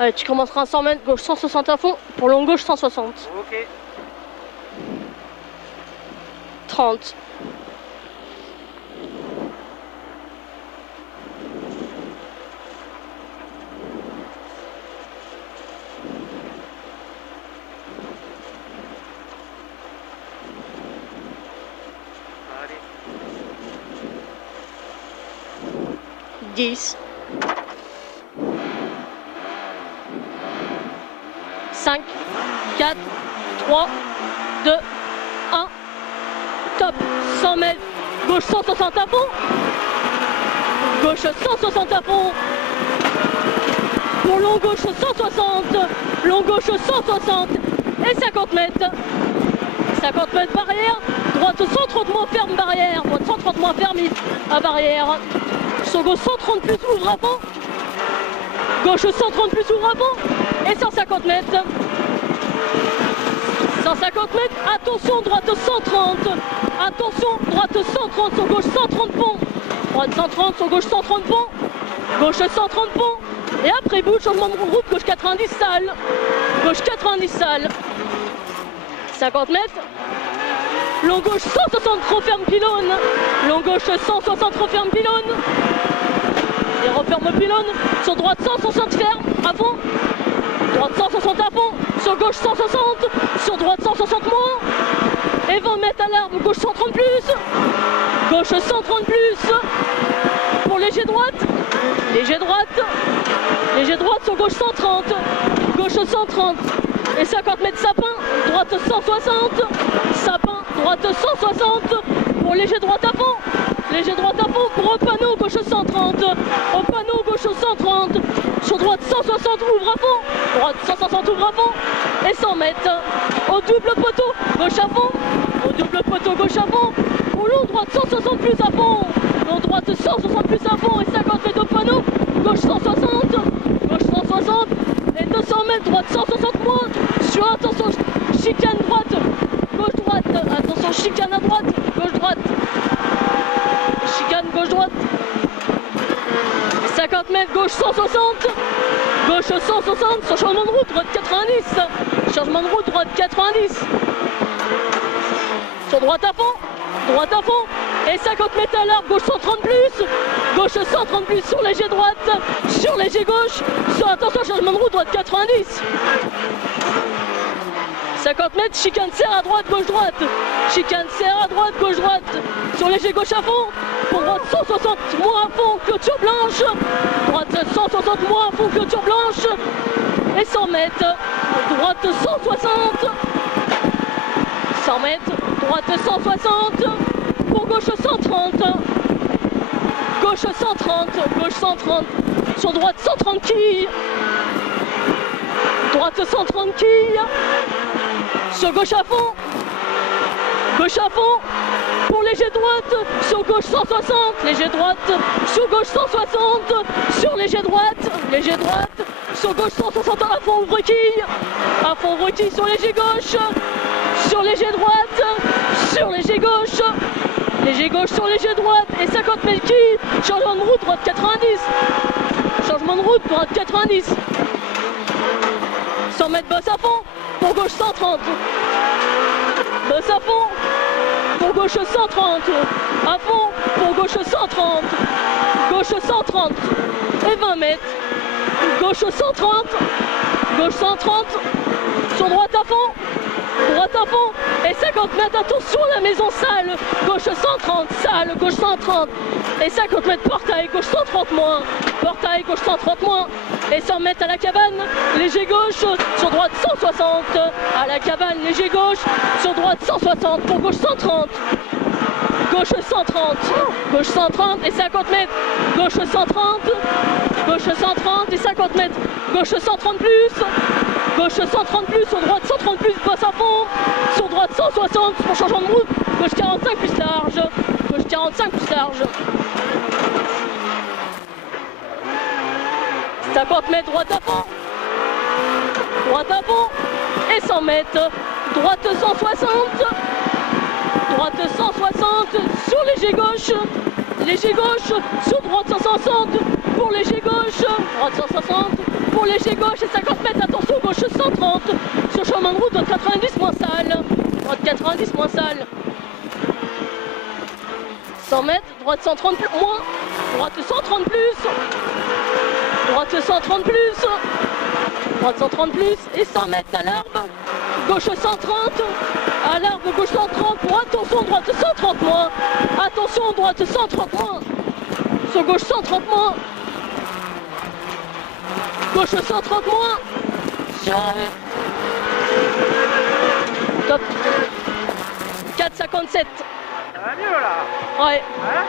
Allez, tu commenceras à 100 mètres, gauche 160 à fond, pour long gauche 160. Ok. 30. Allez. 10. 5, 4, 3, 2, 1. Top. 100 mètres. Gauche 160 à fond. Gauche 160 à fond. Pour long gauche 160. Long gauche 160. Et 50 mètres. 50 mètres barrière. Droite 130 moins ferme barrière. Droite 130 moins ferme à barrière. Sur gauche 130 plus ouvre à fond. Gauche 130 plus ouvre à fond. Et 150 mètres. 150 mètres. Attention, droite 130. Attention, droite 130 sur gauche 130 pont. Droite 130 sur gauche 130 pont. Gauche 130 pont. Et après bout, changement de route, gauche 90 salle. Gauche 90 salle. 50 mètres. Long gauche 160 referme pylône. Long gauche 160 referme pylône. Et referme pylône. Sur droite 160 ferme à fond. Droite 160 à fond. Sur gauche 160. Sur droite 160 moins. Et 20 mètres à l'arbre. Gauche 130 plus. Gauche 130 plus. Pour léger droite. Léger droite. Léger droite sur gauche 130. Gauche 130. Et 50 mètres sapin. Droite 160. Sapin. Droite 160. Pour léger droite à fond. Léger droite à fond. Pour au panneau gauche 130. Au panneau gauche 130. Sur droite 160 ouvre à fond. Droite 160 ouvre à fond. Et 100 mètres. Au double poteau. Gauche à fond. Au double poteau gauche à fond. Au long droite 160 plus à fond. Long droite 160 plus à fond. Et 50 mètres au panneau. Gauche 160. Gauche 160. Et 200 mètres. Droite 160 moins. Sur attention. Chicane droite. Gauche droite. Attention chicane à droite. Gauche droite. Chicane gauche droite. 50 mètres. Gauche 160. Gauche 160. Sur changement de route. Droite 90. Changement de route. Droite 90. Sur droite à fond. Droite à fond. Et 50 mètres à l'arbre. Gauche 130 plus. Gauche 130 plus sur léger droite. Sur léger gauche. Sur attention changement de route. Droite 90. 50 mètres, chicane serre à droite, gauche droite. Chicane serre à droite, gauche droite. Sur léger gauche à fond. Pour droite 160 moins à fond, clôture blanche. Droite 160 moins à fond, clôture blanche. Et 100 mètres. Droite 160. 100 mètres. Droite 160. Pour gauche 130. Gauche 130. Gauche 130. Sur droite 130 quilles. Droite 130 quilles. Sur gauche à fond. Gauche à fond. Pour léger droite. Sur gauche 160. Léger droite. Sur gauche 160. Sur léger droite. Léger droite. Sur gauche 160 à fond ouvre quille. À fond ouvre quille sur léger gauche. Sur léger droite. Sur léger gauche. Léger gauche sur léger droite. Et 50 mètres quille. Changement de route. Droite 90. Changement de route. Droite 90. 100 mètres bosse à fond. Pour gauche 130. Bosse à fond. Pour gauche 130. À fond. Pour gauche 130. Gauche 130. Et 20 mètres. Gauche 130. Gauche 130. Sur droite à fond. Droite à fond. Et 50 mètres. Attention la maison salle. Gauche 130. Salle. Gauche 130. Et 50 mètres portail. Gauche 130 moins. Portail. Gauche 130 moins. Et 100 mètres à la cabane, léger gauche, sur droite 160, à la cabane, léger gauche, sur droite 160, pour gauche 130, gauche 130, gauche 130 et 50 mètres, gauche 130, gauche 130 et 50 mètres, gauche 130 plus, gauche 130 plus, sur droite 130 plus, passe à fond, sur droite 160, pour changement de route, gauche 45 plus large, gauche 45 plus large. 50 mètres, droite à fond. Droite à fond. Et 100 mètres. Droite 160. Droite 160. Sur léger gauche. Léger gauche. Sur droite 160. Pour léger gauche. Droite 160. Pour Attention, léger gauche et 50 mètres. Attention, gauche 130. Sur chemin de route, droite 90 moins salle. Droite 90 moins salle. 100 mètres, droite 130 plus, moins. Droite 130 plus. Droite 130 plus. Droite 130 plus. Et 100 mètres à l'arbre. Gauche 130. À l'arbre, gauche 130. Attention, droite 130 moins. Attention, droite 130 moins. Sur gauche 130 moins. Gauche 130 moins. Top. 4,57. Ça va mieux là. Ouais. Hein?